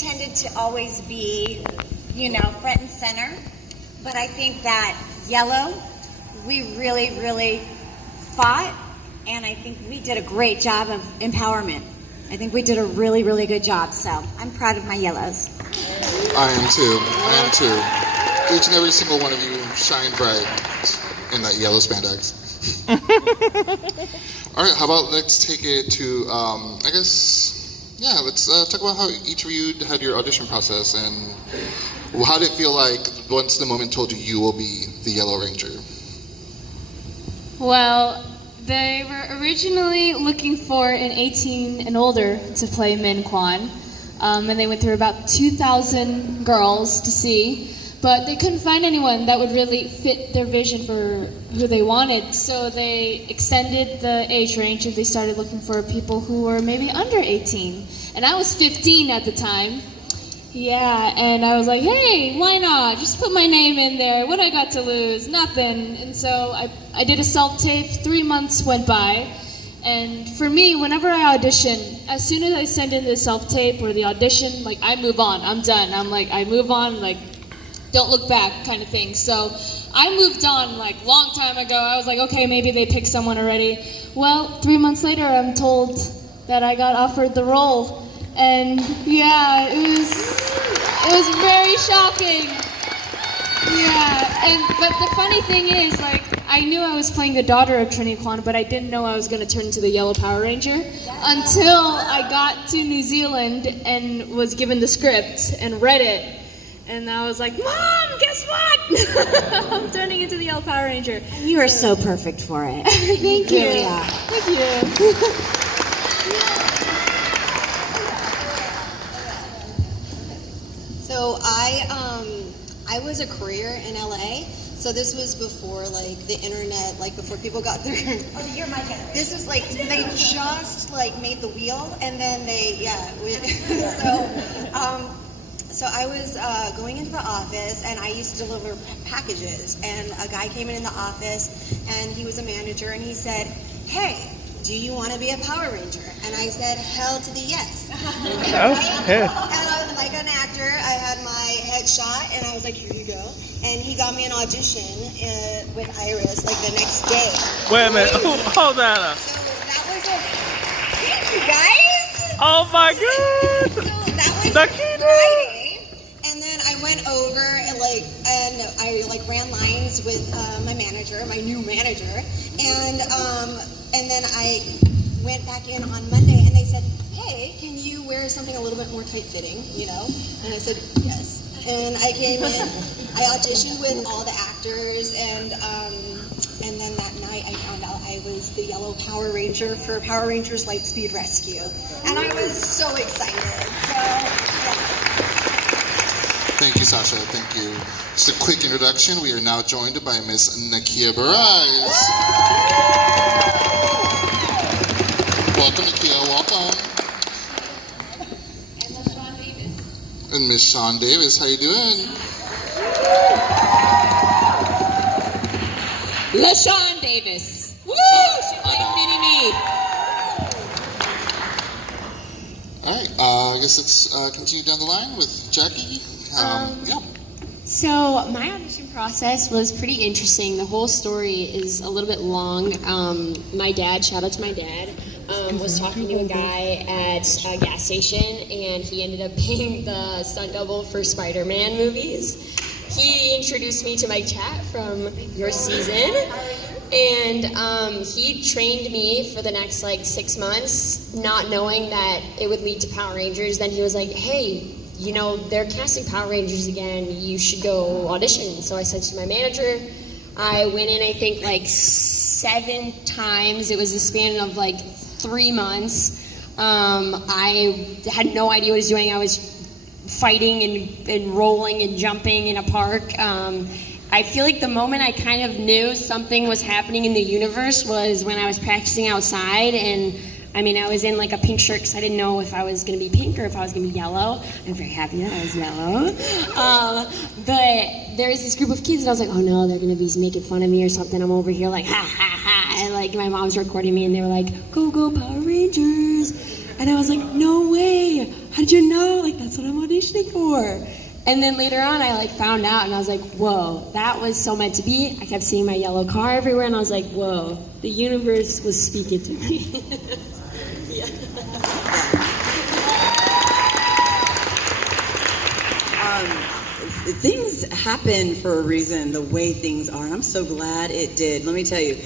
tended to always be, front and center. But I think that yellow, we really, really fought, and I think we did a great job of empowerment. I think we did a really, really good job, so I'm proud of my yellows. I am too. Each and every single one of you shine bright in that yellow spandex. All right, how about let's take it to, let's talk about how each of you had your audition process and how did it feel like once the moment told you you will be the Yellow Ranger? Well, they were originally looking for an 18 and older to play Morphicon, and they went through about 2,000 girls to see, but they couldn't find anyone that would really fit their vision for who they wanted, so they extended the age range and they started looking for people who were maybe under 18, and I was 15 at the time. Yeah, and I was like, hey, why not? Just put my name in there. What I got to lose? Nothing. And so I did a self-tape. 3 months went by. And for me, whenever I audition, as soon as I send in the self-tape or the audition, like, I move on. I'm done. I move on, don't look back kind of thing. So I moved on, long time ago. I was like, okay, maybe they picked someone already. Well, 3 months later, I'm told that I got offered the role. And yeah, it was very shocking. Yeah, but the funny thing is, I knew I was playing the daughter of Trinity Kwan, but I didn't know I was going to turn into the Yellow Power Ranger until I got to New Zealand and was given the script and read it. And I was like, Mom, guess what? I'm turning into the Yellow Power Ranger. You are so perfect for it. Thank you. Really are. Thank you. So I was a career in LA. So this was before the internet, before people got their. Oh, you're my generation. This is they just made the wheel, and then so I was going into the office, and I used to deliver packages, and a guy came in the office, and he was a manager, and he said, "Hey, do you want to be a Power Ranger?" And I said, hell to the yes. And I was like an actor. I had my headshot, and I was like, here you go. And he got me an audition with Iris the next day. Wait a minute. Hold that up. So that was thank you guys. Oh my God. So that was The keynote. Friday. And then I went over and I ran lines with my manager, my new manager, and then I went back in on Monday, and they said, hey, can you wear something a little bit more tight-fitting, And I said, yes. And I came in, I auditioned with all the actors, and then that night I found out I was the Yellow Power Ranger for Power Rangers Lightspeed Rescue. And I was so excited. So, yeah. Thank you, Sasha. Thank you. Just a quick introduction. We are now joined by Miss Nakia Barais. Welcome, Nakia. Welcome. And Miss Shawn Davis. How you doing? LaShawn Davis. Woo! She like mini-me. All right. I guess let's continue down the line with Jackie. Yeah. So my audition process was pretty interesting. The whole story is a little bit long. My dad, shout out to my dad, was talking to a guy at a gas station, and he ended up being the stunt double for Spider-Man movies. He introduced me to Mike Chat from your season, and he trained me for the next 6 months, not knowing that it would lead to Power Rangers. Then he was like, hey, they're casting Power Rangers again, you should go audition. So I said to my manager, I went in, I think 7 times. It was a span of 3 months. I had no idea what I was doing. I was fighting and rolling and jumping in a park. I feel like the moment I kind of knew something was happening in the universe was when I was practicing outside, and I was in a pink shirt because I didn't know if I was going to be pink or if I was going to be yellow. I'm very happy that I was yellow. But there was this group of kids, and I was like, oh no, they're going to be making fun of me or something. I'm over here ha ha ha, and my mom's recording me, and they were like, go Power Rangers. And I was like, no way. How did you know? Like, that's what I'm auditioning for. And then later on, I like found out, and I was like, whoa, that was so meant to be. I kept seeing my yellow car everywhere, and I was like, whoa, the universe was speaking to me. Things happen for a reason, the way things are, and I'm so glad it did. Let me tell you,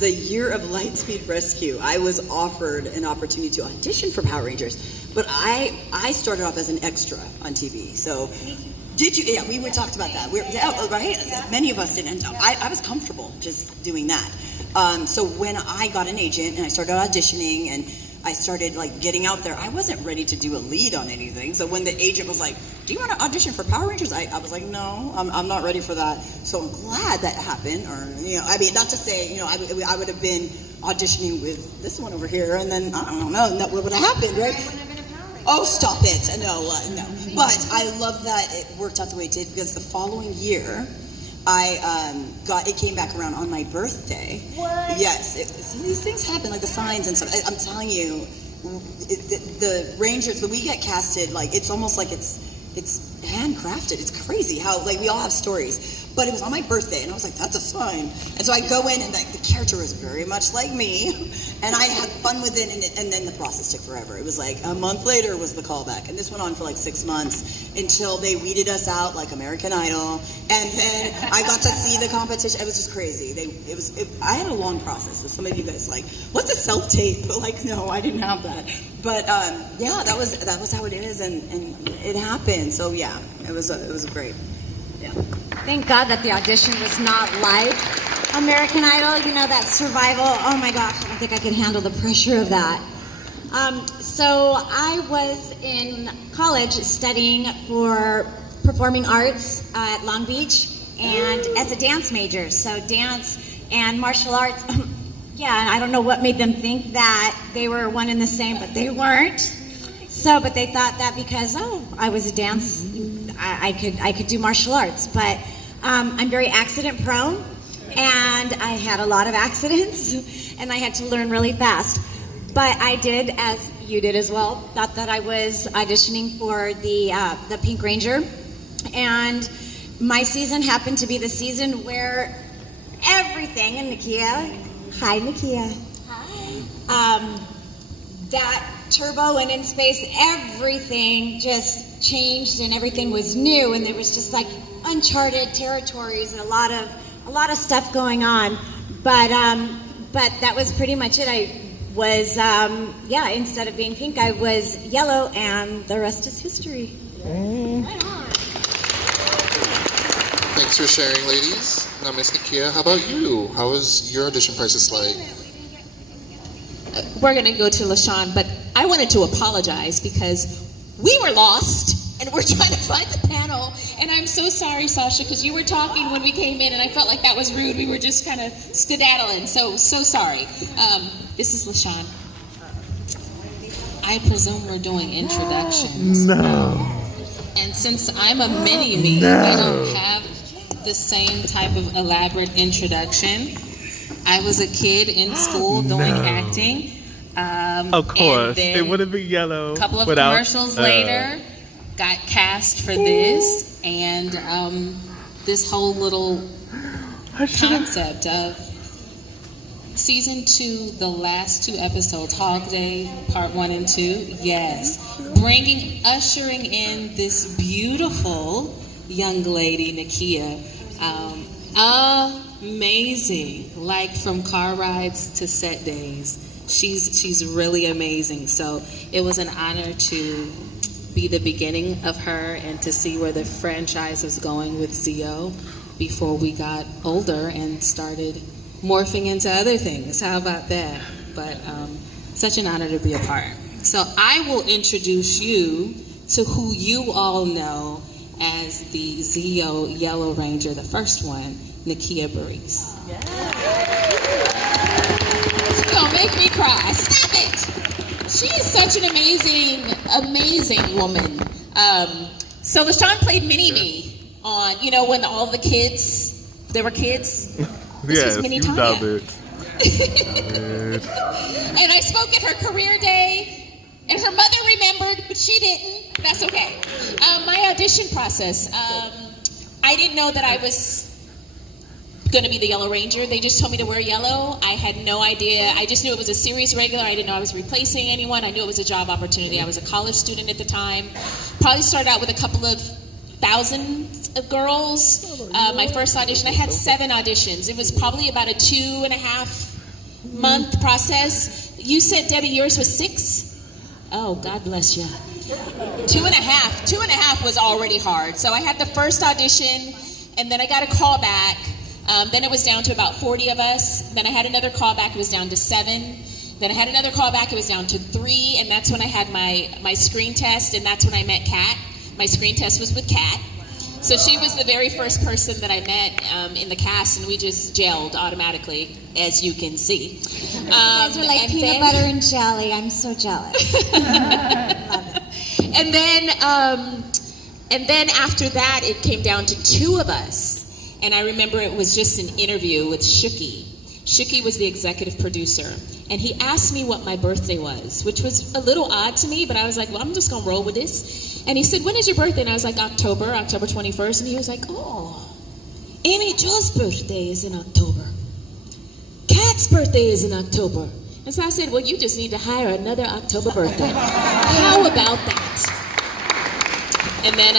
the year of Lightspeed Rescue, I was offered an opportunity to audition for Power Rangers, but I started off as an extra on TV. So, did you? Yeah, we talked about that. Right? Many of us didn't. I was comfortable just doing that. So when I got an agent and I started auditioning and I started like getting out there, I wasn't ready to do a lead on anything. So when the agent was like, "Do you want to audition for Power Rangers?" I was like, "No, I'm not ready for that." So I'm glad that happened. Or I mean, not to say I would have been auditioning with this one over here, and then I don't know, that would have happened, right? Oh, stop it! No. But I love that it worked out the way it did, because the following year, it came back around on my birthday. What? Yes. See, these things happen, like the signs and stuff. I'm telling you, the Rangers, when we get casted, like it's almost like it's handcrafted. It's crazy how like we all have stories. But it was on my birthday, and I was like, that's a sign. And so I go in, and the character was very much like me, and I had fun with it, and then the process took forever. It was like a month later was the callback, and this went on for like 6 months until they weeded us out like American Idol, and then I got to see the competition. It was just crazy. I had a long process. Some of you guys like, what's a self-tape? But like, no, I didn't have that. But yeah, that was how it is, and it happened. So yeah, it was great. Yeah. Thank God that the audition was not like American Idol, that survival. Oh my gosh, I don't think I could handle the pressure of that. So I was in college studying for performing arts at Long Beach, and as a dance major. So dance and martial arts, yeah, and I don't know what made them think that they were one and the same, but they weren't. So, but they thought that because, I was a dance, I could do martial arts, but I'm very accident prone, and I had a lot of accidents, and I had to learn really fast. But I did, as you did as well, thought that I was auditioning for the Pink Ranger, and my season happened to be the season where everything, and Nakia, hi Nakia, hi, that Turbo and In Space, everything just changed and everything was new, and there was just like uncharted territories and a lot of stuff going on. But that was pretty much it. I was instead of being pink, I was yellow, and the rest is history. Right on. Thanks for sharing, ladies. Now, Miss Nakia, how about you? How was your audition process like? We're going to go to LaShawn, but I wanted to apologize because we were lost and we're trying to find the panel. And I'm so sorry, Sasha, because you were talking when we came in and I felt like that was rude. We were just kind of skedaddling. So sorry. This is LaShawn. I presume we're doing introductions. No. And since I'm a mini-me, I don't have the same type of elaborate introduction. I was a kid in school doing acting. Of course, it would have been yellow. A couple of commercials later, got cast for this, and this whole little concept of season 2, the last 2 episodes, Hog Day, part 1 and 2. Yes, ushering in this beautiful young lady, Nakia. Amazing, like from car rides to set days. She's really amazing. So it was an honor to be the beginning of her and to see where the franchise was going with Zio before we got older and started morphing into other things. How about that? But such an honor to be a part. So I will introduce you to who you all know as the Zio Yellow Ranger, the first one, Nakia Burris. She's gonna make me cry. Stop it! She is such an amazing woman. So LaShawn played Mini-Me on, when all the kids, there were kids. This was Mini Tanya. And I spoke at her career day, And her mother remembered, but she didn't. That's okay. My audition process. I didn't know that I was going to be the Yellow Ranger. They just told me to wear yellow. I had no idea. I just knew it was a series regular. I didn't know I was replacing anyone. I knew it was a job opportunity. I was a college student at the time. Probably started out with a couple of thousands of girls. My first audition, I had 7 auditions. It was probably about a 2.5 month process. You said, Debbie, yours was 6? Oh, God bless you. 2.5. 2.5 was already hard. So I had the first audition, and then I got a call back. Then it was down to about 40 of us. Then I had another call back. It was down to 7. Then I had another call back. It was down to 3. And that's when I had my screen test, and that's when I met Kat. My screen test was with Kat. So she was the very first person that I met in the cast, and we just gelled automatically, as you can see. You guys are like peanut butter and jelly. I'm so jealous. Love it. And then after that, it came down to 2 of us. And I remember it was just an interview with Shuki. Shuki was the executive producer. And he asked me what my birthday was, which was a little odd to me, but I was like, well, I'm just going to roll with this. And he said, when is your birthday? And I was like, October 21st. And he was like, oh, Amy Jo's birthday is in October. Kat's birthday is in October. And so I said, well, you just need to hire another October birthday. How about that? And then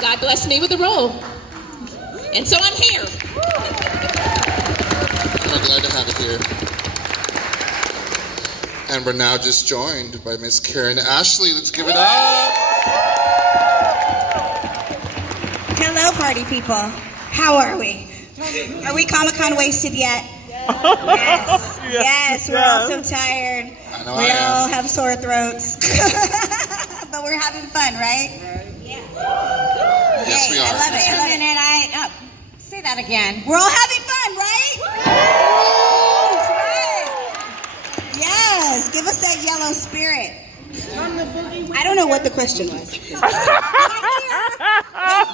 God blessed me with a role. And so I'm here. We're glad to have it here. And we're now just joined by Miss Karen Ashley. Let's give it up. Hello, party people. How are we? Are we Comic-Con wasted yet? Yes. Yes, we're all so tired. I know We I am. all have sore throats. But we're having fun, right? Yes, we I are. love it. Wait a minute. Say that again. We're all having fun, right? That's right. Yes, give us that yellow spirit. I don't know what the question was.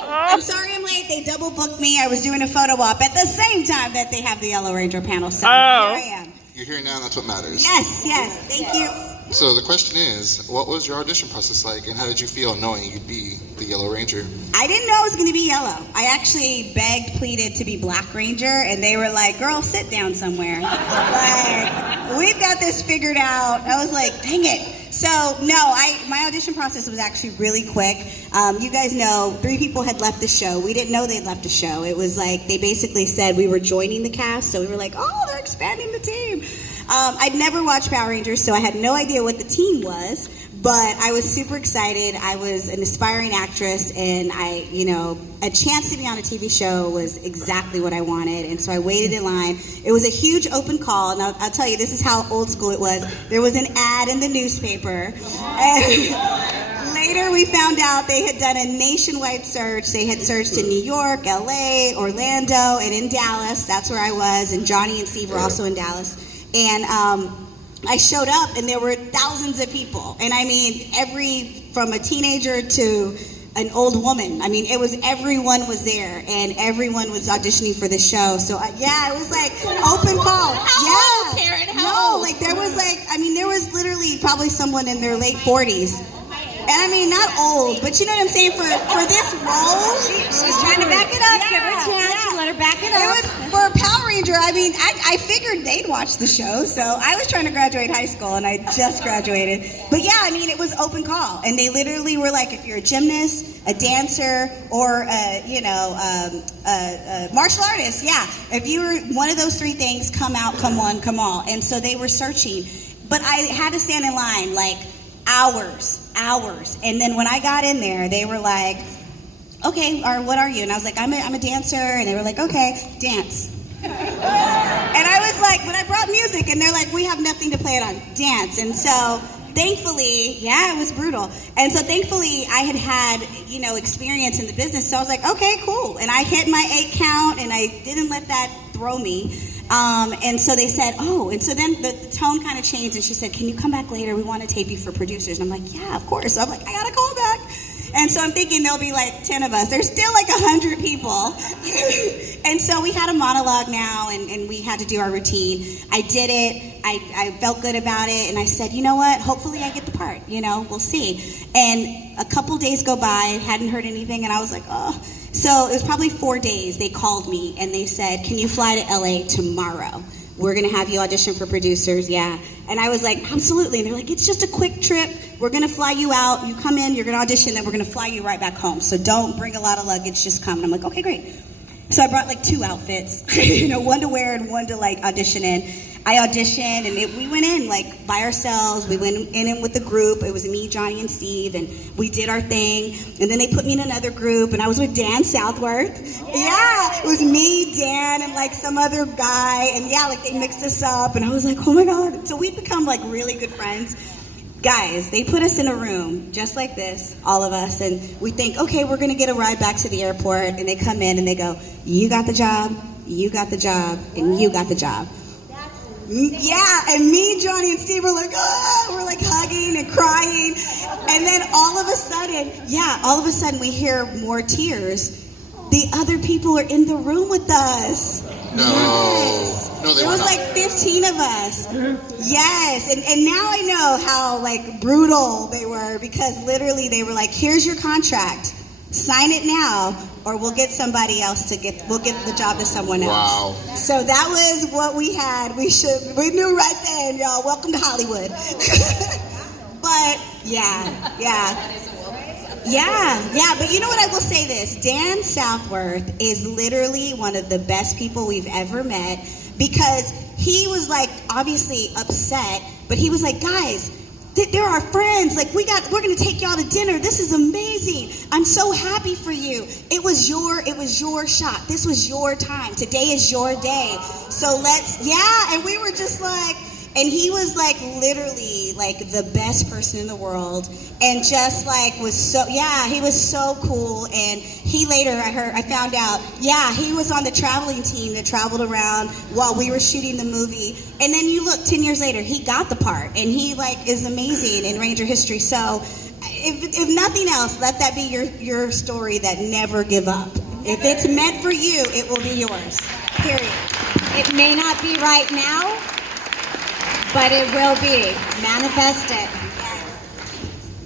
I'm sorry I'm late. They double booked me. I was doing a photo op at the same time that they have the Yellow Ranger panel. So here I am. You're here now, and that's what matters. Yes, thank you. So the question is, what was your audition process like, and how did you feel knowing you'd be the Yellow Ranger? I didn't know I was going to be yellow. I actually begged, pleaded to be Black Ranger, and they were like, girl, sit down somewhere. Like, we've got this figured out. I was like, dang it. So, no, my audition process was actually really quick. You guys know, 3 people had left the show. We didn't know they'd left the show. It was like, they basically said we were joining the cast, so we were like, oh, they're expanding the team. I'd never watched Power Rangers, so I had no idea what the team was, but I was super excited. I was an aspiring actress, and a chance to be on a TV show was exactly what I wanted, and so I waited in line. It was a huge open call, and I'll tell you, this is how old school it was. There was an ad in the newspaper, and later we found out they had done a nationwide search. They had searched in New York, LA, Orlando, and in Dallas. That's where I was, and Johnny and Steve were also in Dallas. And I showed up, and there were thousands of people. And I mean, from a teenager to an old woman. I mean, everyone was there, and everyone was auditioning for the show. So it was like open call. How old, Karen? How old? There was literally probably someone in their late 40s. And I mean, not old, but you know what I'm saying? For this role, She's trying to back it up. Give her a chance. Let her back it it up. was for a Power Ranger. I mean, I figured they'd watch the show, so I was trying to graduate high school, and I just graduated. But yeah, I mean, it was open call, and they literally were like, if you're a gymnast, a dancer, or a martial artist, if you were one of those 3 things, come out, come one, come all. And so they were searching, but I had to stand in line like hours. And then when I got in there, they were like, okay, or what are you? And I was like, I'm a dancer. And they were like, okay, dance. And I was like, but I brought music. And they're like, we have nothing to play it on. Dance. And so thankfully, it was brutal. And so thankfully I had experience in the business. So I was like, okay, cool. And I hit my 8 count, and I didn't let that throw me. And so they said, and so then the tone kind of changed, and she said, can you come back later? We want to tape you for producers. And I'm like, yeah, of course. So I'm like, I got to call back. And so I'm thinking there'll be like 10 of us. There's still like 100 people. And so we had a monologue now, and we had to do our routine. I did it. I felt good about it, and I said, you know what? Hopefully I get the part. We'll see. And a couple days go by, hadn't heard anything, and I was like, oh. So it was probably 4 days. They called me, and they said, can you fly to LA tomorrow? We're going to have you audition for producers, yeah. And I was like, absolutely. And they're like, it's just a quick trip. We're going to fly you out. You come in, you're going to audition, then we're going to fly you right back home. So don't bring a lot of luggage, just come. And I'm like, okay, great. So I brought like 2 outfits, one to wear and one to like audition in. I auditioned, and we went in like by ourselves. We went in with the group. It was me, Johnny, and Steve, and we did our thing. And then they put me in another group, and I was with Dan Southworth. Yeah, it was me, Dan, and like some other guy. And yeah, like they mixed us up, and I was like, oh my God. So we've become like really good friends. Guys, they put us in a room just like this, all of us, and we think, okay, we're going to get a ride back to the airport. And they come in and they go, you got the job, you got the job, and you got the job. Yeah, and me, Johnny, and Steve were like, oh, we're like hugging and crying. And then all of a sudden we hear more tears. The other people are in the room with us. No. Yes. No, they there were was not. like 15 of us. Yes, and now I know how like brutal they were, because literally they were like, here's your contract. Sign it now, or we'll get somebody else we'll get the job to someone else. Wow. So that was what we had. We knew right then, y'all, welcome to Hollywood. But yeah, but you know what, I will say this, Dan Southworth is literally one of the best people we've ever met, because he was like obviously upset, but he was like, guys, they're our friends. Like we're gonna take y'all to dinner. This is amazing. I'm so happy for you. It was your shot. This was your time. Today is your day. So and we were just like, and he was like literally like the best person in the world, and just like he was so cool. And he later, I found out, he was on the traveling team that traveled around while we were shooting the movie. And then you look, 10 years later, he got the part, and he like is amazing in Ranger history. So if nothing else, let that be your story, that never give up. If it's meant for you, it will be yours. Period. It may not be right now, but it will be. Manifest it.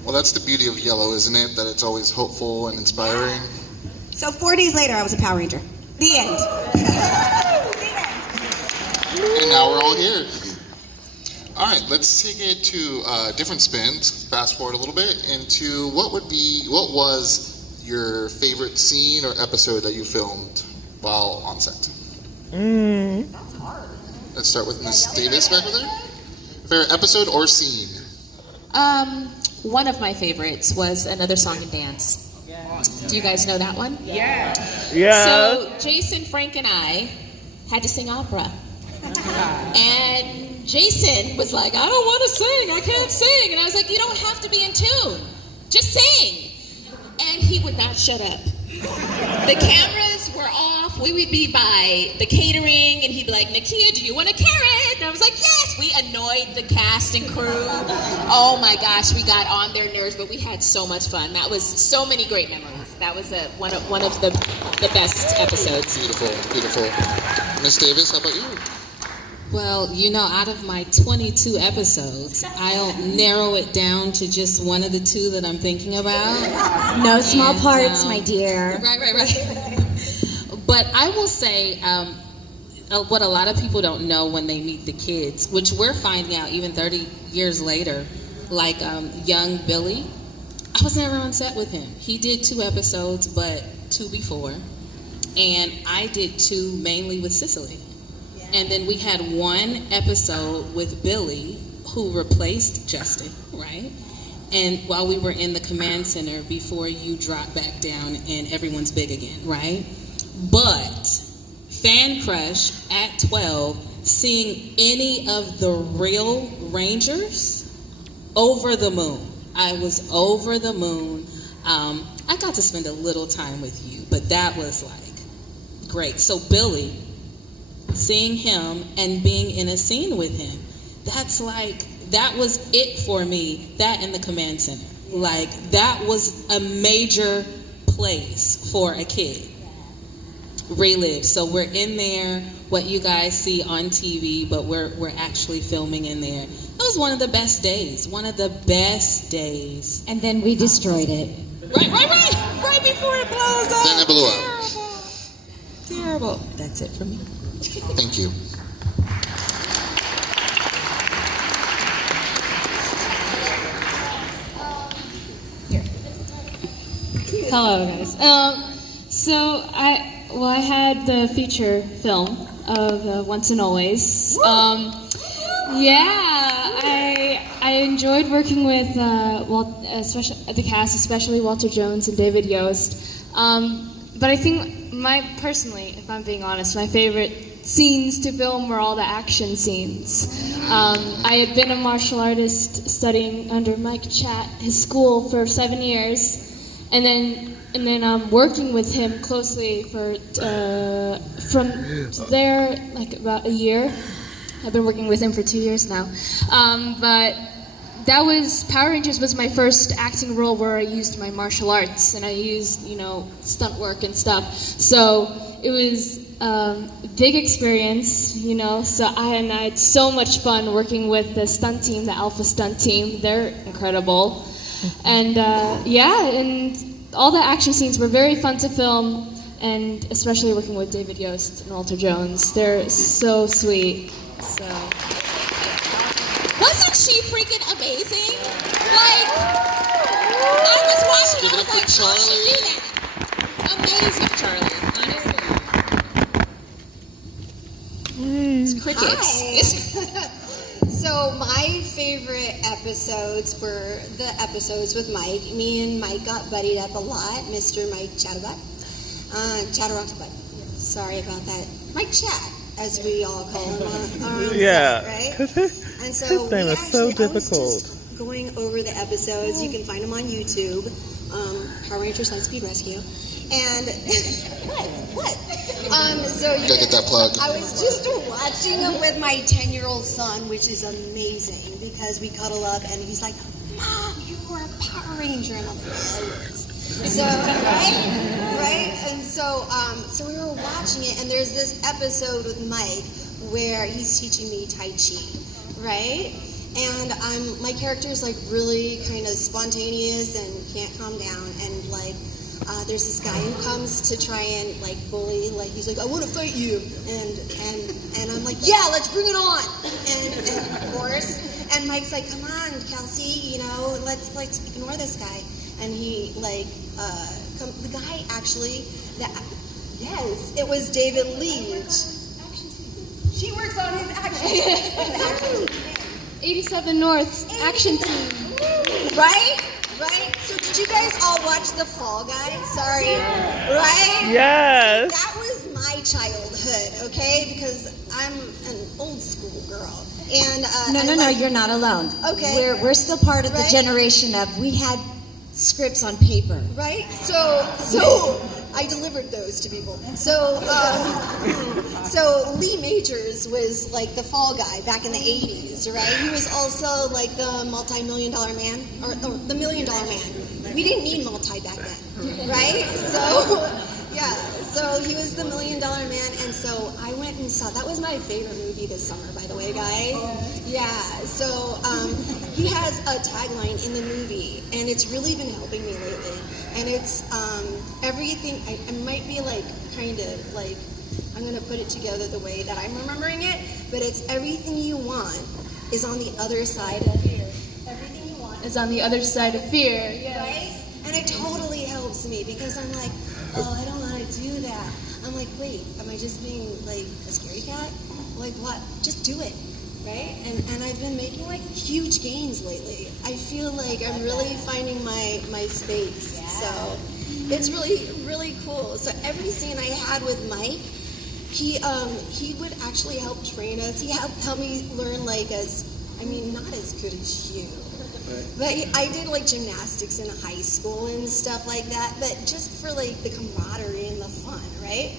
Well, that's the beauty of Yellow, isn't it? That it's always hopeful and inspiring. So 4 days later, I was a Power Ranger. The end. And now we're all here. All right, let's take it to a different spin. Fast forward a little bit into what was your favorite scene or episode that you filmed while on set? That's hard. Let's start with Miss Davis back there. Favorite episode or scene? One of my favorites was Another Song and Dance. Do you guys know that one? Yeah. So Jason, Frank, and I had to sing opera. And Jason was like, I don't want to sing, I can't sing. And I was like, you don't have to be in tune, just sing. And he would not shut up. The cameras were off, we would be by the catering, and he'd be like, Nakia, do you want a carrot? And I was like, yes. We annoyed the cast and crew. Oh my gosh, we got on their nerves, but we had so much fun. That was so many great memories. That was one of the best episodes. Beautiful, beautiful. Miss Davis, how about you? Well, out of my 22 episodes, I'll narrow it down to just one of the 2 that I'm thinking about. No small parts, my dear. Right. But I will say what a lot of people don't know when they meet the kids, which we're finding out even 30 years later, like young Billy. I was never on set with him. He did 2 episodes, but 2 before. And I did 2 mainly with Cicely. And then we had 1 episode with Billy, who replaced Justin, right? And while we were in the command center before you drop back down and everyone's big again, right? But fan crush at 12, seeing any of the real Rangers, over the moon. I was over the moon. I got to spend a little time with you, but that was like great. So Billy, seeing him and being in a scene with him, that was it for me, that in the command center. Like, that was a major place for a kid. Relive. So we're in there, what you guys see on TV, but we're actually filming in there. That was one of the best days. One of the best days. And then we destroyed it. Right before it blows up. Then it blew up. Terrible. That's it for me. Thank you. Hello, guys. So I had the feature film of Once and Always. I enjoyed working with especially the cast, especially Walter Jones and David Yost. But I think personally, if I'm being honest, my favorite scenes to film were all the action scenes. I had been a martial artist studying under Mike Chat, his school, for 7 years. And then working with him closely for from there, like about a year. I've been working with him for 2 years now. But that was, Power Rangers was my first acting role where I used my martial arts and I used, stunt work and stuff. So it was a big experience, so I had so much fun working with the stunt team, the Alpha Stunt team. They're incredible. And and all the action scenes were very fun to film, and especially working with David Yost and Walter Jones. They're so sweet. So Wasn't she freaking amazing? Like, I was watching, I was like, how did she do that? Amazing, Charlie, honestly. It's crickets. Hi. So my favorite episodes were the episodes with Mike. Me and Mike got buddied up a lot. Mr. Mike Chatterbutt. Chatterbutt. Sorry about that. Mike Chat, as we all call him on Yeah. set, right? And so His name is so I difficult. was just going over the episodes. You can find them on YouTube. Power Rangers Light Speed Rescue. And what? So Gotta get that plug. I was just watching them with my 10-year-old son, which is amazing because we cuddle up and he's like, "Mom, you were a Power Ranger," and I'm like, "Yes." So right, and so we were watching it, and there's this episode with Mike where he's teaching me Tai Chi, right? And my character is like really kind of spontaneous and can't calm down, and like. There's this guy who comes to try and like bully, like he's like, "I want to fight you," and I'm like, "Yeah, let's bring it on," and of course, and Mike's like, "Come on, Kelsey, let's ignore this guy," and he like, the guy actually, yes, it was David Leach. She works on his action. 87 North action team. Right? So did you guys all watch The Fall Guy? Sorry. Right? Yes. That was my childhood, okay? Because I'm an old school girl. And No, you're not alone. Okay. We're still part of the Right? generation of, we had scripts on paper. Right? So I delivered those to people. So Lee Majors was like the Fall Guy back in the 80s, right? He was also like the multi-million-dollar man, or the million-dollar man. We didn't need multi back then, right? So, yeah. So he was the million-dollar man, and so I went and saw. That was my favorite movie this summer, by the way, guys. Yeah. So he has a tagline in the movie, and it's really been helping me lately. And it's everything. I might be like kind of like I'm gonna put it together the way that I'm remembering it, but it's everything you want is on the other side of fear. Everything you want Is on the other side of fear. Yeah. right? And it totally helps me because I'm like, oh, I don't know how to do that. I'm like, wait, am I just being like a scaredy cat? Like what? Just do it, right? And I've been making like huge gains lately. I feel like I'm really finding my space. So it's really cool. So every scene I had with Mike, he would actually help train us. He helped me learn not as good as you. But I did like gymnastics in high school and stuff like that, but just for like the camaraderie and the fun, right?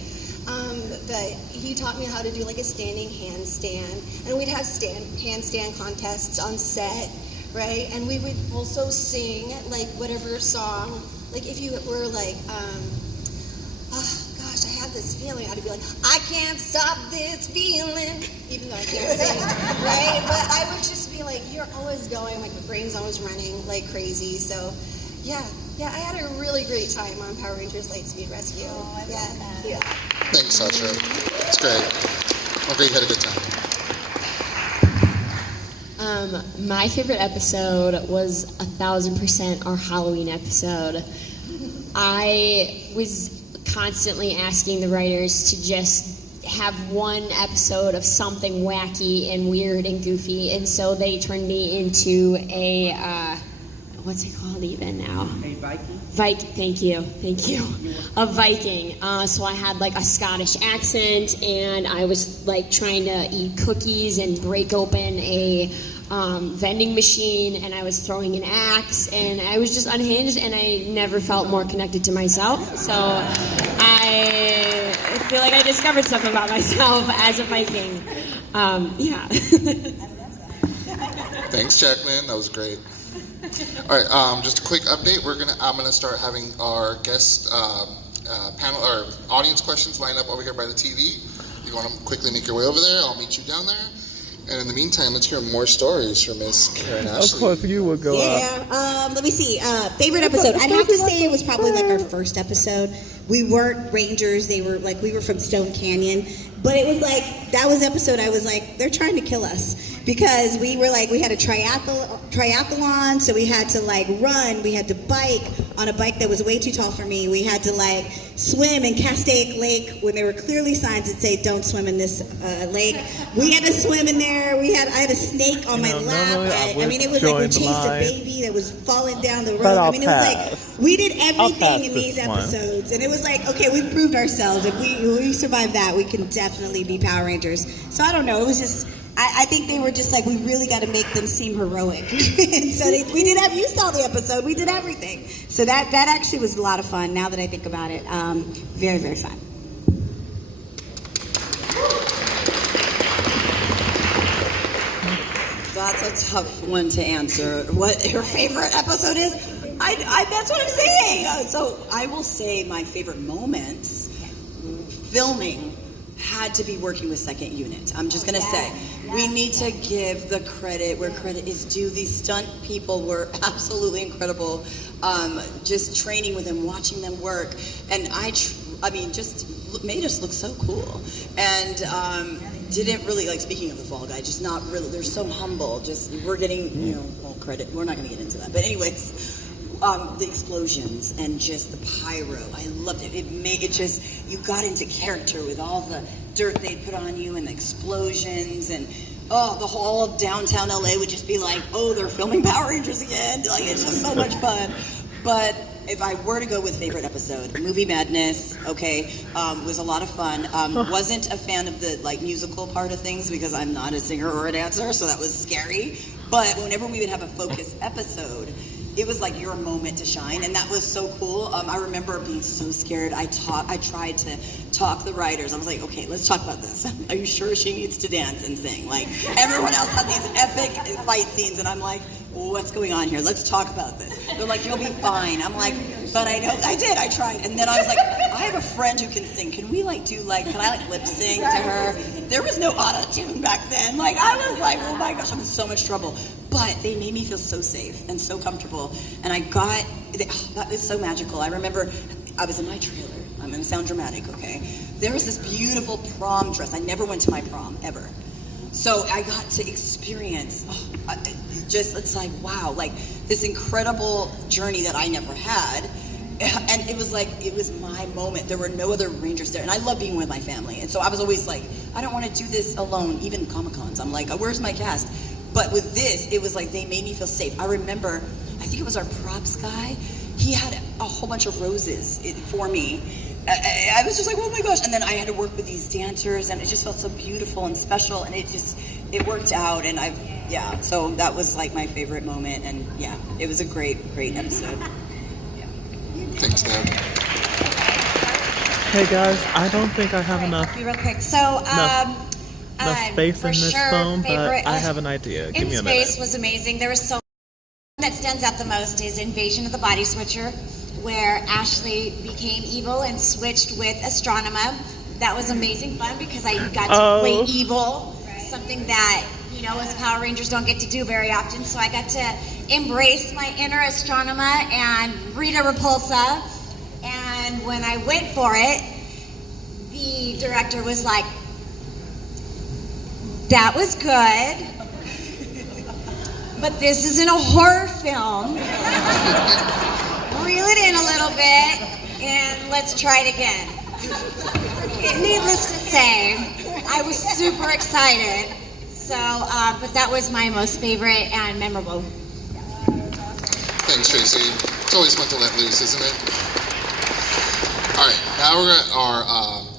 But he taught me how to do like a standing handstand, and we'd have handstand contests on set, right? And we would also sing like whatever song, like if you were like, oh gosh, I have this feeling, I'd be like, I can't stop this feeling, even though I can't sing, right? But I would just be like, you're always going, like my brain's always running like crazy. So yeah, I had a really great time on Power Rangers Lightspeed Rescue. Oh, I love that. Yeah. Thanks, Sasha. It's great. Hopefully you had a good time. My favorite episode was 1000% our Halloween episode. I was constantly asking the writers to just have one episode of something wacky and weird and goofy, and so they turned me into a what's it called even now? A Viking? Thank you. A Viking. So I had like a Scottish accent, and I was like trying to eat cookies and break open a vending machine, and I was throwing an axe, and I was just unhinged, and I never felt more connected to myself. So I feel like I discovered something about myself as a Viking. Yeah. Thanks, Jacqueline. That was great. All right, just a quick update. I'm gonna start having our guest panel or audience questions lined up over here by the TV. If you want to quickly make your way over there, I'll meet you down there. And in the meantime, let's hear more stories from Miss Karen Ashley. Of course, you would go up. Yeah. Let me see. Favorite episode. I'd have to say it was probably like our first episode. We weren't Rangers. They were like, we were from Stone Canyon. But it was like, that was episode I was like, they're trying to kill us. Because we were like, we had a triathlon, so we had to like run, we had to bike on a bike that was way too tall for me. We had to like swim in Castaic Lake when there were clearly signs that say don't swim in this lake. We had to swim in there. I had a snake on my lap. I mean, it was like we chased a baby that was falling down the road. I mean, it was like, we did everything in these episodes. And it was like, okay, we've proved ourselves. If we survive that, we can definitely be Power Rangers. So I don't know, it was just, I think they were just like, we really got to make them seem heroic. And so we did you saw the episode, we did everything. So that actually was a lot of fun, now that I think about it. Very, very fun. That's a tough one to answer. What your favorite episode is? That's what I'm saying. So I will say my favorite moments, filming, had to be working with second unit. I'm just going to say, we need to give the credit where credit is due. These stunt people were absolutely incredible. Just training with them, watching them work. And I mean, just made us look so cool. And didn't really, like, speaking of the Fall Guy, just not really, they're so humble. Just, we're getting, all credit. We're not going to get into that. But anyways, the explosions and just the pyro, I loved it. It made it just, you got into character with all the dirt they put on you and the explosions, and the whole of downtown LA would just be like, oh, they're filming Power Rangers again. Like, it's just so much fun. But if I were to go with favorite episode, Movie Madness, was a lot of fun. Wasn't a fan of the like musical part of things because I'm not a singer or a dancer, so that was scary. But whenever we would have a focus episode, it was like your moment to shine, and that was so cool. I remember being so scared. I tried to talk the writers. I was like, okay, let's talk about this. Are you sure she needs to dance and sing? Like, everyone else had these epic fight scenes, and I'm like, what's going on here? Let's talk about this. They're like, you'll be fine. I'm like, but I know, I tried. And then I was like, I have a friend who can sing. Can I lip sync to her? There was no auto-tune back then. Like, I was like, oh my gosh, I'm in so much trouble. But they made me feel so safe and so comfortable. And that was so magical. I remember I was in my trailer. I'm gonna sound dramatic, okay? There was this beautiful prom dress. I never went to my prom, ever. So I got to experience, it's like, wow, like this incredible journey that I never had. And it was my moment. There were no other Rangers there. And I love being with my family. And so I was always like, I don't want to do this alone, even Comic-Cons. I'm like, where's my cast? But with this, it was like they made me feel safe. I remember, I think it was our props guy. He had a whole bunch of roses for me. I was just like, oh my gosh. And then I had to work with these dancers, and it just felt so beautiful and special. And it worked out. And so that was like my favorite moment. And yeah, it was a great episode. Yeah. Thanks, Deb. Hey guys, I don't think I have enough. Real quick. So, enough space in this phone, but I have an idea. Give me a minute. In Space was amazing. There was so stands out the most is Invasion of the Body Switcher, where Ashley became evil and switched with Astronema. That was amazing fun because I got to play evil, something that, you know, as Power Rangers don't get to do very often. So I got to embrace my inner Astronema and Rita Repulsa. And when I went for it, the director was like, that was good, but this isn't a horror film. Reel it in a little bit and let's try it again. Needless to say, I was super excited. So, but that was my most favorite and memorable. Thanks, Tracy. It's always fun to let loose, isn't it? All right, now we're at our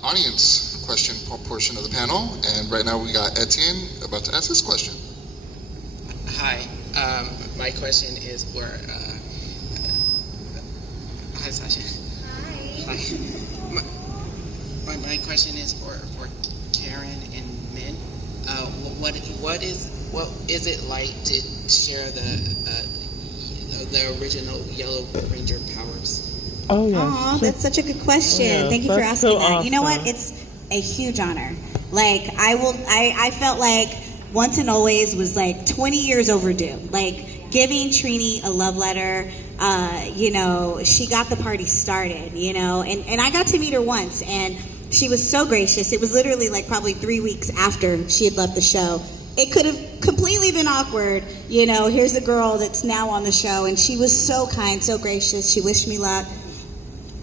audience question portion of the panel, and right now we got Etienne about to ask this question. Hi, my question is for. Hi, Sasha. Hi. My question is for Karen and Min. What is it like to share the original Yellow Ranger powers? Oh yeah. Aw, that's such a good question. Yeah, Thank you for that's asking so that. You know what? awesome. It's a huge honor. Like I felt like Once and Always was like 20 years overdue. Like giving Trini a love letter, you know, she got the party started, you know, and I got to meet her once and she was so gracious. It was literally like probably 3 weeks after she had left the show. It could have completely been awkward, you know, here's a girl that's now on the show and she was so kind, so gracious. She wished me luck.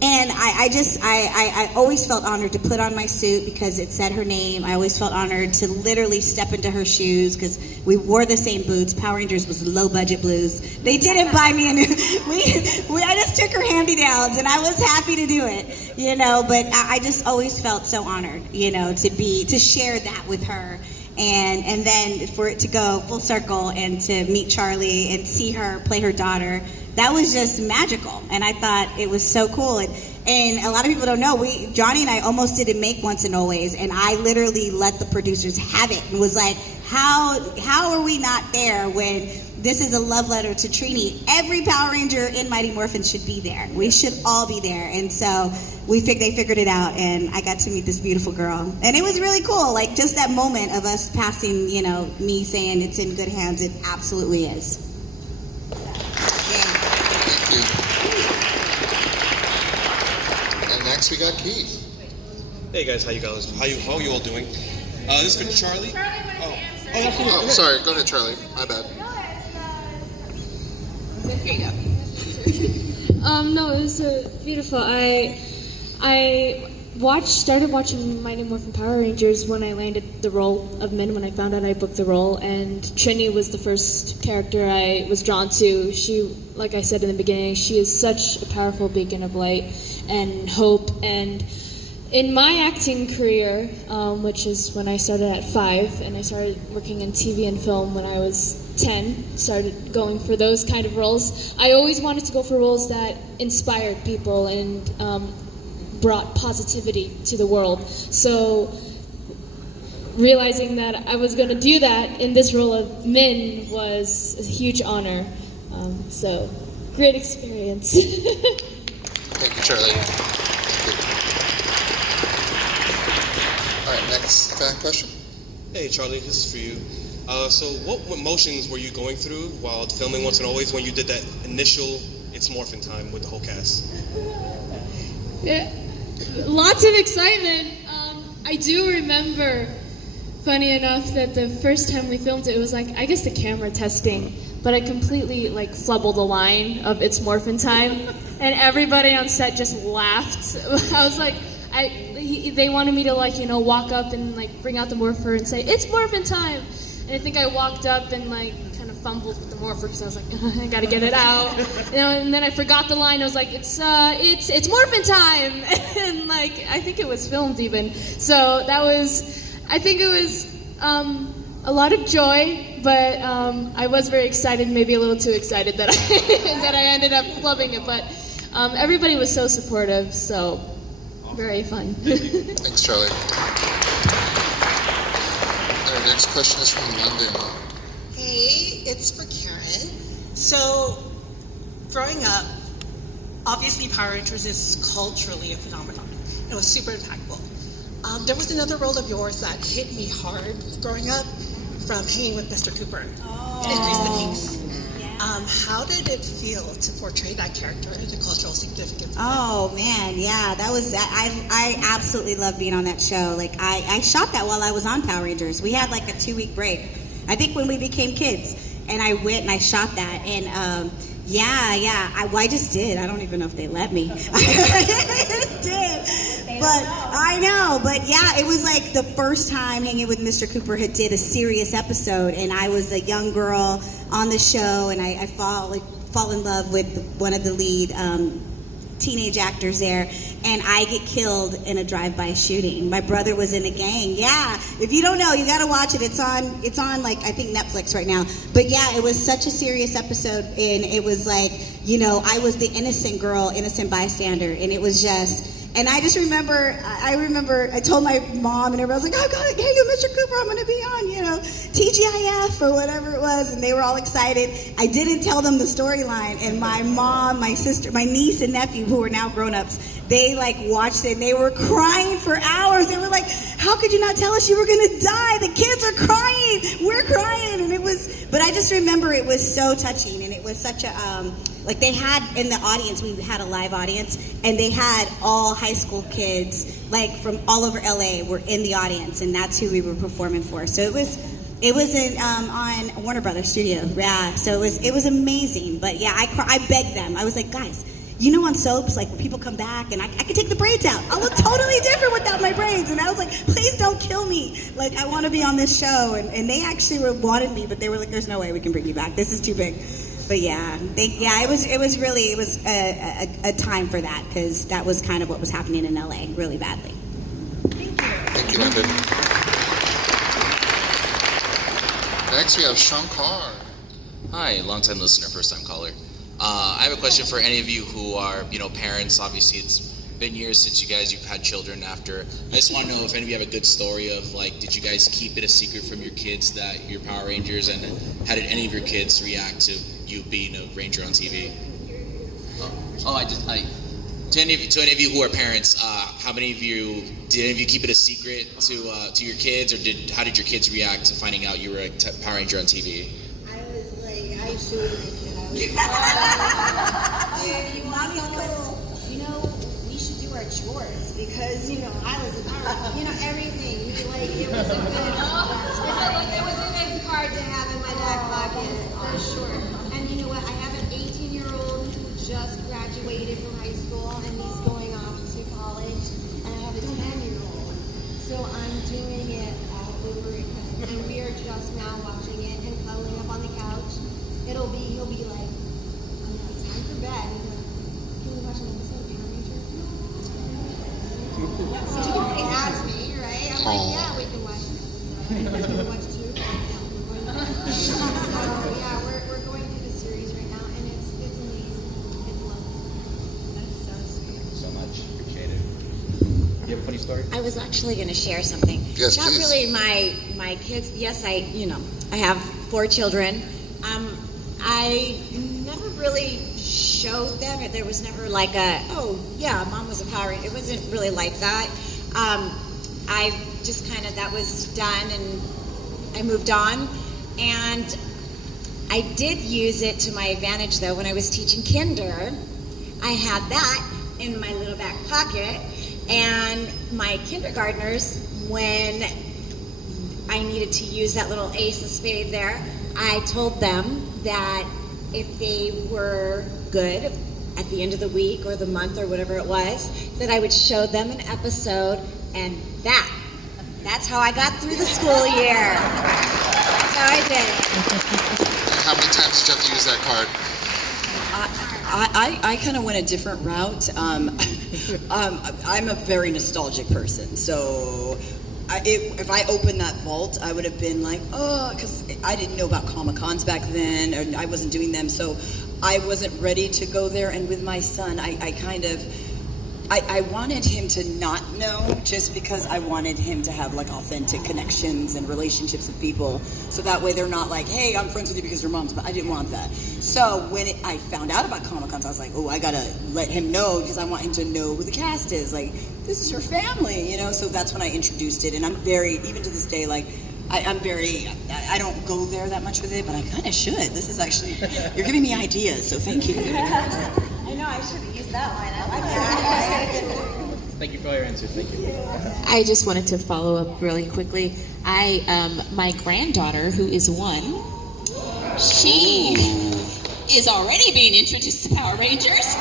And I always felt honored to put on my suit because it said her name. I always felt honored to literally step into her shoes because we wore the same boots. Power Rangers was low budget blues. They didn't buy me a new. I just took her hand-me-downs and I was happy to do it, you know. But I just always felt so honored, you know, to share that with her. And then for it to go full circle and to meet Charlie and see her play her daughter, that was just magical. And I thought it was so cool. And a lot of people don't know, Johnny and I almost didn't make Once and Always, and I literally let the producers have it and was like, how are we not there when this is a love letter to Trini? Every Power Ranger in Mighty Morphin should be there. We should all be there. And so they figured it out, and I got to meet this beautiful girl. And it was really cool, like just that moment of us passing, you know, me saying it's in good hands. It absolutely is. Thank you. And next we got Keith. Hey guys, how are you all doing? This is for Charlie. Oh, sorry. Go ahead, Charlie. My bad. No, it was beautiful. I started watching Mighty Morphin Power Rangers when I landed the role of Min, when I found out I booked the role, and Trini was the first character I was drawn to. She, like I said in the beginning, she is such a powerful beacon of light and hope. And in my acting career, which is when I started at 5, and I started working in TV and film when I was 10, started going for those kind of roles, I always wanted to go for roles that inspired people and brought positivity to the world. So realizing that I was going to do that in this role of Min was a huge honor. So great experience. Thank you, Charlie. Thank you. All right, next fan question. Hey Charlie, this is for you. So what emotions were you going through while filming Once and Always when you did that initial It's Morphin' time with the whole cast? Yeah, lots of excitement. I do remember, funny enough, that the first time we filmed it, it was like, I guess the camera testing, but I completely like flubbled the line of It's Morphin' time, and everybody on set just laughed. I was like, they wanted me to like, you know, walk up and like bring out the morpher and say, It's Morphin' time. And I think I walked up and like kind of fumbled with the morpher because I was like, I gotta get it out. You know, and then I forgot the line. I was like, it's Morphin' time. And like, I think it was filmed even. So that was, I think it was a lot of joy, but I was very excited, maybe a little too excited that that I ended up flubbing it. But everybody was so supportive, so very fun. Thanks, Charlie. Our next question is from London. Hey, it's for Karen. So growing up, obviously Power Rangers is culturally a phenomenon. It was super impactful. There was another role of yours that hit me hard growing up from hanging with Mr. Cooper in Grease the Peace. How did it feel to portray that character and the cultural significance? Oh man, yeah, that was I absolutely love being on that show. Like I shot that while I was on Power Rangers. We had like a 2-week break, I think, when we became kids, and I went and I shot that, and I just did. I don't even know if they let me. I just did, but I know. But yeah, it was like the first time hanging with Mr. Cooper had did a serious episode, and I was a young girl on the show, and I fall in love with one of the lead teenage actors there, and I get killed in a drive-by shooting. My brother was in a gang. Yeah, if you don't know, you gotta watch it. It's on like, I think, Netflix right now. But yeah, it was such a serious episode, and it was like, you know, I was the innocent girl, innocent bystander, and it was just. And I just remember, I told my mom, and everybody was like, oh, God, hey, you, Mr. Cooper, I'm going to be on, you know, TGIF or whatever it was. And they were all excited. I didn't tell them the storyline. And my mom, my sister, my niece and nephew, who are now grown-ups, they, like, watched it, and they were crying for hours. They were like, how could you not tell us you were going to die? The kids are crying. We're crying. And it was, but I just remember it was so touching, and it was such a, like, they had in the audience, we had a live audience, and they had all high school kids, like, from all over LA were in the audience, and that's who we were performing for. So it was on Warner Brothers Studio. Yeah, so it was amazing. But yeah, I begged them. I was like, guys, you know, on soaps, like, when people come back, and I can take the braids out. I'll look totally different without my braids. And I was like, please don't kill me. Like, I want to be on this show. And they actually wanted me, but they were like, there's no way we can bring you back. This is too big. But yeah, it was a time for that, because that was kind of what was happening in LA really badly. Thank you, Landon. Next, we have Sean Carr. Hi, long-time listener, first-time caller. I have a question for any of you who are, you know, parents. Obviously, it's been years since you've had children after. I just want to know if any of you have a good story of, like, did you guys keep it a secret from your kids that you're Power Rangers, and how did any of your kids react to you being a Ranger on TV? To any of you who are parents, did any of you keep it a secret to your kids, or how did your kids react to finding out you were a Power Ranger on TV? I was like, I should make it. Mommy's cool. You know, we should do our chores, because, you know, I was a Power, you know, everything. It was a good card to have in my back pocket, for sure. And you know what? I have an 18-year-old who just graduated from high school, and he's going off to college, and I have a 10-year-old. So I'm doing it all over again, and we are just now watching it and cuddling up on the couch. He'll be like, oh no, it's time for bed. And he's like, can we watch an episode of Power Rangers? So he asked me, right? I'm like, yeah, we can watch an episode. We can watch 2. So yeah, we're going through the series right now, and it's amazing. It's lovely. That's so sweet. So much. Appreciate it. Do you have a funny story? I was actually going to share something. Yes, Not please. really my kids. Yes, I have 4 children. I never really showed them. There was never like oh yeah, Mom was a Power Ranger. It wasn't really like that. I just kind of, that was done, and I moved on. And I did use it to my advantage, though. When I was teaching kinder, I had that in my little back pocket, and my kindergartners, when I needed to use that little ace of spade there, I told them that if they were good at the end of the week or the month or whatever it was, that I would show them an episode, and that's how I got through the school year. That's how I did it. How many times did you have to use that card? I kind of went a different route. I'm a very nostalgic person, so if I opened that vault, I would have been like, oh, because I didn't know about Comic-Cons back then, and I wasn't doing them, so I wasn't ready to go there. And with my son, I I wanted him to not know, just because I wanted him to have like authentic connections and relationships with people, so that way they're not like, hey, I'm friends with you because your mom's, but I didn't want that. So when I found out about Comic-Cons, I was like, oh, I gotta let him know, because I want him to know who the cast is. Like, this is your family, you know? So that's when I introduced it, and I'm very, even to this day, like, I don't go there that much with it, but I kind of should. This is actually, you're giving me ideas, so thank you. I know, I should have used that line. I like that. Thank you for your answer. Thank you. I just wanted to follow up really quickly. My granddaughter, who is 1, she is already being introduced to Power Rangers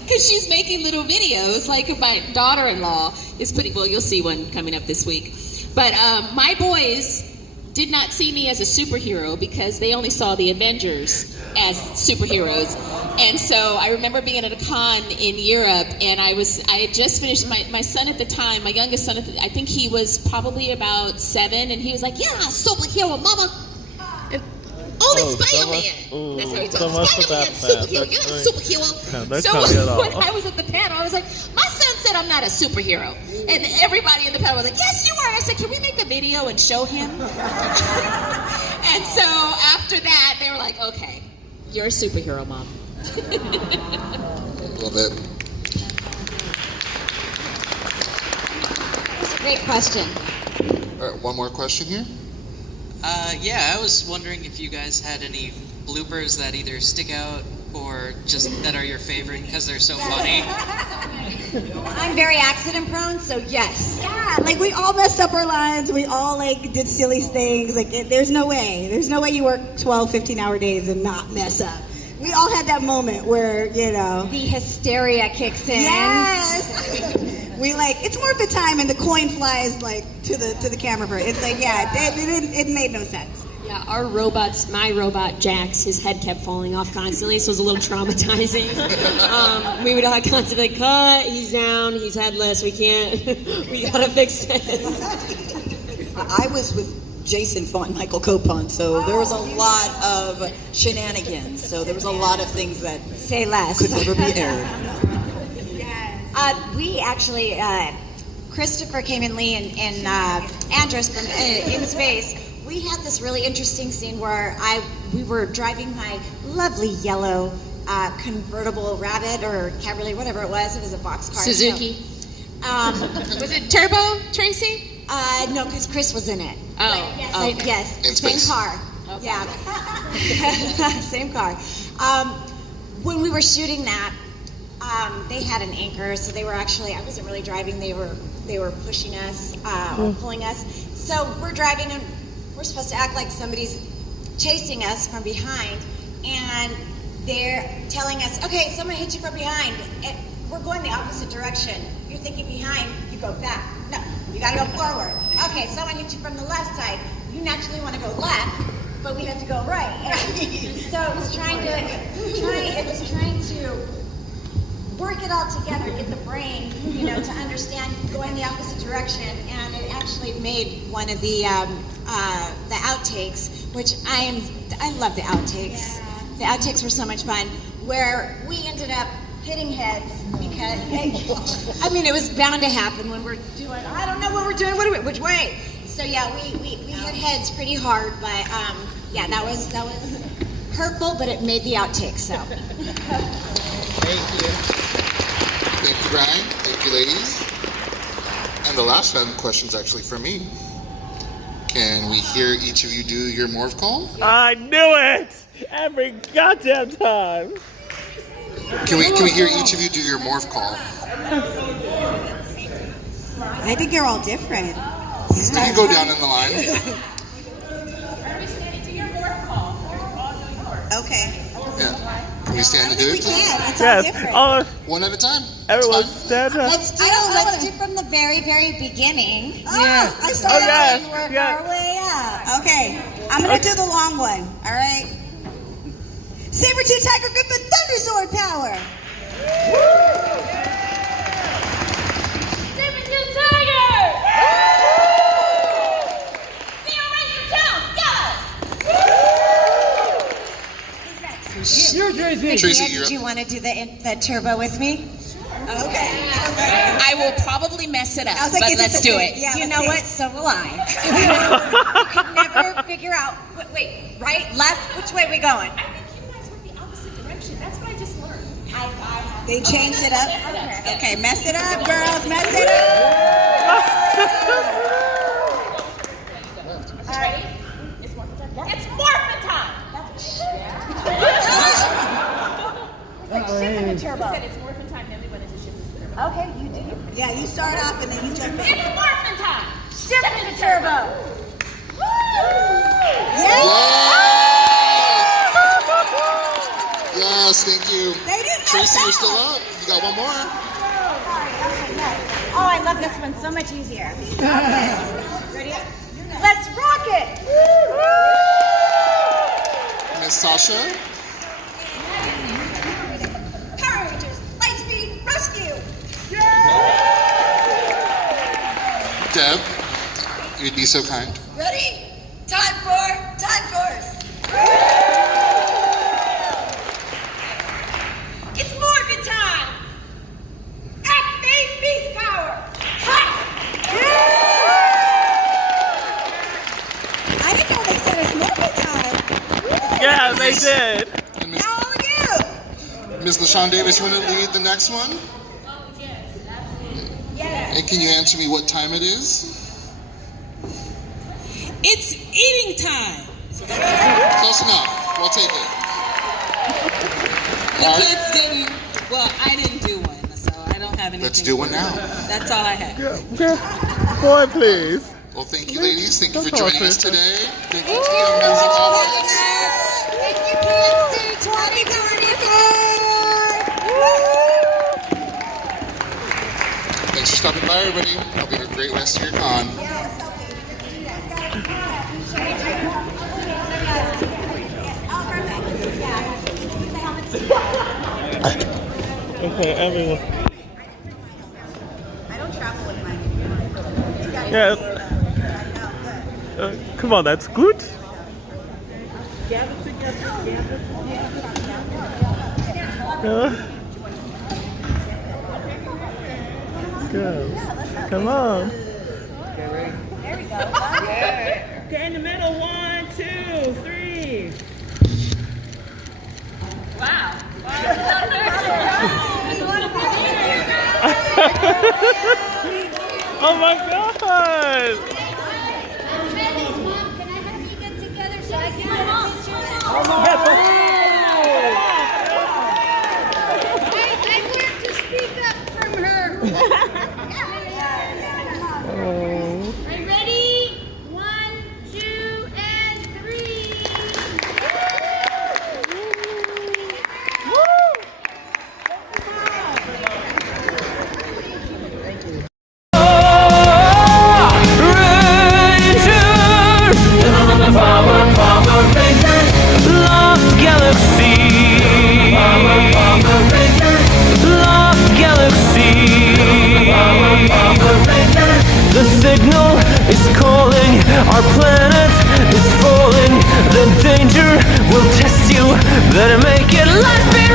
because she's making little videos. Like my daughter-in-law is putting. Well, you'll see one coming up this week. But my boys did not see me as a superhero because they only saw the Avengers as superheroes. And so I remember being at a con in Europe, and I had just finished, my son at the time, my youngest son, I think he was probably about 7, and he was like, yeah, superhero, mama. Only Spider-Man. That's how he talks. Spider-Man, superhero. You're not a superhero. So when I was at the panel, I was like, my son said I'm not a superhero. And everybody in the panel was like, yes, you are. I said, can we make a video and show him? And so after that, they were like, okay, you're a superhero, Mom. Love it. That's a great question. All right, one more question here. Yeah, I was wondering if you guys had any bloopers that either stick out or just that are your favorite because they're so funny. I'm very accident prone, so yes. Yeah, like we all messed up our lines. We all like did silly things. Like there's no way you work 12, 15-hour days and not mess up. We all had that moment where, you know, the hysteria kicks in. Yes. We like, it's Morphin time, and the coin flies like to the camera person. It's like, yeah, it made no sense. Yeah, our robots, my robot Jax, his head kept falling off constantly, so it was a little traumatizing. We would all constantly cut, he's down, he's headless, we gotta fix this. I was with Jason Font and Michael Copon, so there was a lot of shenanigans. So there was a lot of things that say less could never be aired. We actually, Christopher came in Lee and Andros from In Space. We had this really interesting scene where we were driving my lovely yellow convertible Rabbit or Cabriolet, whatever it was. It was a boxcar. Suzuki. So, was it Turbo, Tracy? No, because Chris was in it. Oh, yes, In same Space. car. Okay. Yeah, same car. When we were shooting that, they had an anchor, so they were actually, I wasn't really driving, they were pushing us, or pulling us. So we're driving and we're supposed to act like somebody's chasing us from behind, and they're telling us, okay, someone hit you from behind. And we're going the opposite direction. You're thinking behind, you go back. No, you gotta go forward. Okay, someone hit you from the left side. You naturally want to go left, but we have to go right. So it was trying to work it all together, get the brain, to understand going the opposite direction, and it actually made one of the outtakes, which I love the outtakes. Yeah. The outtakes were so much fun, where we ended up hitting heads because, it was bound to happen when we're doing, I don't know what we're doing, which way? So yeah, we hit heads pretty hard, but that was hurtful, but it made the outtakes, so. Thank you. Thank you, Brian. Thank you, ladies. And the last question's actually for me. Can we hear each of you do your morph call? I knew it! Every goddamn time! Can we hear each of you do your morph call? I think they're all different. You can go down in the line. Okay. Yeah. Can we stand and do it? We can. It's all different. One at a time. Everyone stand up. Let's do from the very, very beginning. Yeah. I started yes. Work Yeah. our way up. Okay. I'm going to do the long one. All right. Saber-tooth tiger grip and thunder sword power. Saber-tooth tiger! Zero Ranger Town, go! Tracy, Did you want to do the turbo with me? Okay. I will probably mess it up, I was like, but is let's the do same? it. Yeah, you know what? So will I. You can never figure out. Wait, right, left? Which way are we going? I think you guys went the opposite direction. That's what I just learned. They changed it up? Okay, mess it up, girls. Mess it up. Ready? It's morphin' time. It's morphin' time. That's what she said. It's like shipping the turbo. You said it's morphin' time, then we went into shipping the turbo. Okay, you do. Yeah, you start off and then you jump in. It's morphin' time. Shipping the turbo. Yes, thank you. Tracy, you're still up. You got one more. Oh, I love this one. So much easier. Okay. Ready? Let's rock it. Miss Sasha. Power Rangers, Lightspeed Rescue. Deb, you'd be so kind. Ready? Time for Time Force. It's Morphin' time. Activate beast power. Ha! I didn't know they said it's Morphin' time. Yeah, they did. Now all of you. Ms. LaShawn Davis, you want to lead the next one? Yes. And can you answer me what time it is? It's eating time. Close enough. We'll take it. The All right. kids didn't. Well, I didn't do one, so I don't have anything. Let's do one now. That's all I have. Boy, please. Well, thank you, ladies. Thank you for Don't talk, joining us sister. today. Thank you to the amazing audience. Thank you, PNC 2024. Thanks for stopping by, everybody. Hope you have a great rest of your con. Okay, everyone. I don't travel with mine. Yes. Come on, that's good. Girls, come on. There we go. Okay, in the middle. 1, 2, 3. Wow. Oh my God! Oh. I'm ready. 1, 2, and 3. The signal is calling, our planet is falling. The danger will test you, better make it last.